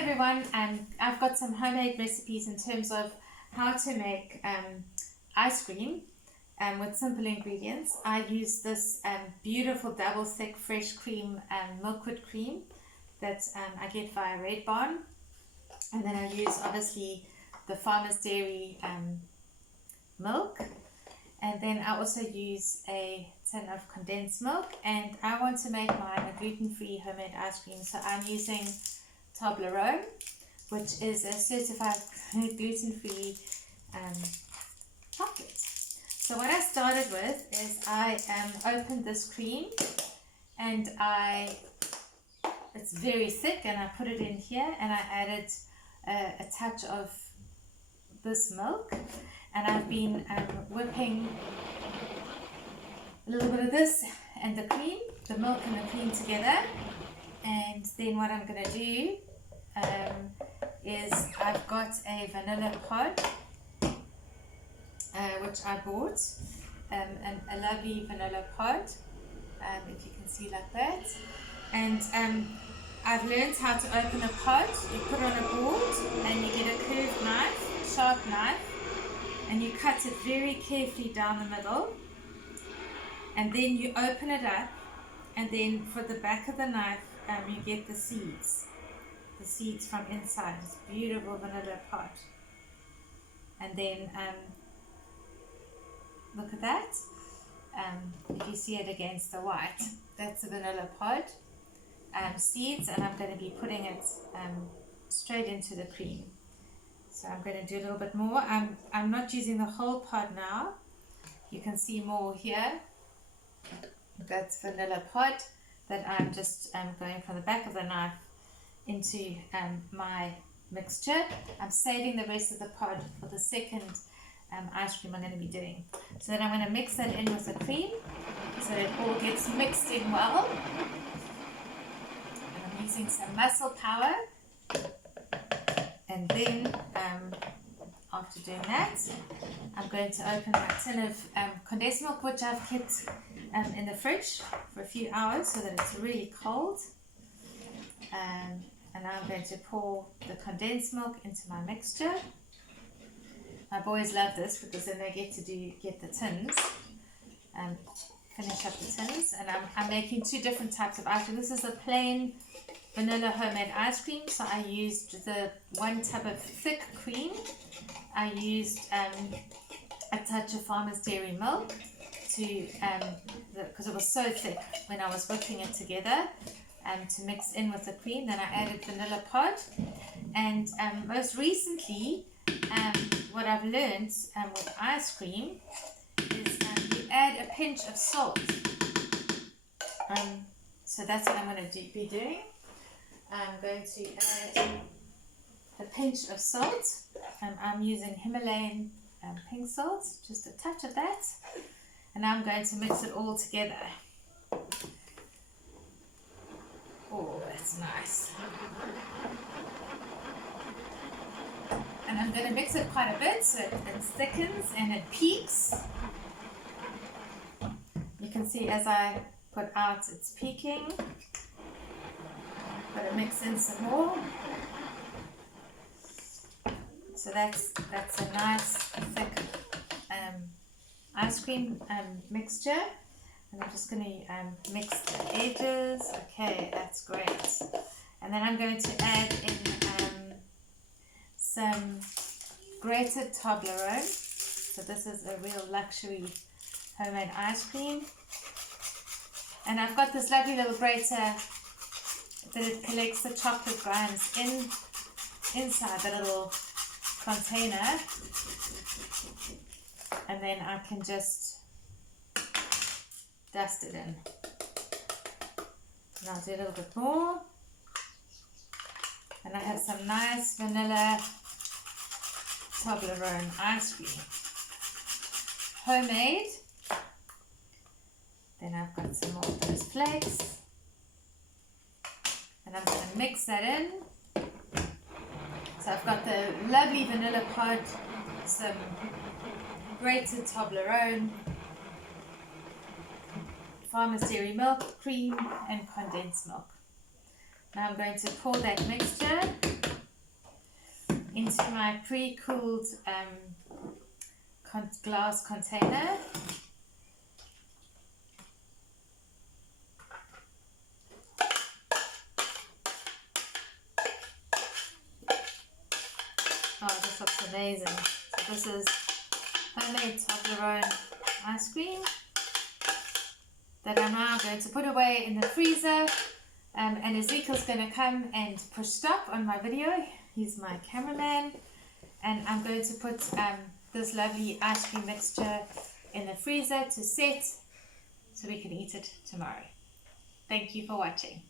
everyone, I've got some homemade recipes in terms of how to make ice cream with simple ingredients. I use this beautiful double thick fresh cream, Milkwood cream that I get via Red Barn, and then I use obviously the Farmer's Dairy milk, and then I also use a tin of condensed milk, and I want to make mine a gluten-free homemade ice cream, so I'm using Toblerone, which is a certified gluten-free chocolate. So what I started with is I opened this cream, and it's very thick, and I put it in here, and I added a touch of this milk, and I've been whipping a little bit of this and the cream, the milk and the cream together. And then what I'm going to do is I've got a vanilla pod which I bought, a lovely vanilla pod, if you can see like that. And I've learned how to open a pod. You put it on a board and you get a curved knife, sharp knife, and you cut it very carefully down the middle, and then you open it up, and then for the back of the knife you get the seeds from inside. It's beautiful vanilla pod. And then look at that, if you see it against the white, that's the vanilla pod seeds, and I'm going to be putting it straight into the cream. So I'm going to do a little bit more. I'm not using the whole pod now. You can see more here. That's vanilla pod that I'm just going from the back of the knife into my mixture. I'm saving the rest of the pod for the second ice cream I'm going to be doing. So then I'm going to mix that in with the cream so it all gets mixed in well. And I'm using some muscle power. And then after doing that, I'm going to open my tin of condensed milk, which I've kept in the fridge for a few hours so that it's really cold. And now I'm going to pour the condensed milk into my mixture. My boys love this because then they get to get the tins and finish up the tins. And I'm making two different types of ice cream. This is a plain vanilla homemade ice cream, so I used the 1 tub of thick cream. I used a touch of Farmer's Dairy milk to because it was so thick when I was whipping it together, to mix in with the cream. Then I added vanilla pod, and most recently what I've learned with ice cream is you add a pinch of salt. So that's what I'm going to be doing. I'm going to add a pinch of salt. I'm using Himalayan pink salt, just a touch of that. And I'm going to mix it all together. Oh, that's nice. And I'm going to mix it quite a bit so it thickens and it peaks. You can see as I put out, it's peaking. Got to mix in some more. So that's a nice thick ice cream mixture. And I'm just going to mix the edges. Okay, that's great. And then I'm going to add in some grated Toblerone. So this is a real luxury homemade ice cream. And I've got this lovely little grater that it collects the chocolate grinds inside the little container, and then I can just dust it in. And I'll do a little bit more, and I have some nice vanilla Toblerone ice cream, homemade. Then I've got some more of those flakes. And I'm going to mix that in. So I've got the lovely vanilla pod, some grated Toblerone, Farmer's Dairy milk, cream, and condensed milk. Now I'm going to pour that mixture into my pre-cooled glass container. Oh, this looks amazing. So this is homemade Toblerone ice cream that I'm now going to put away in the freezer. And Ezekiel's going to come and push stop on my video. He's my cameraman. And I'm going to put this lovely ice cream mixture in the freezer to set so we can eat it tomorrow. Thank you for watching.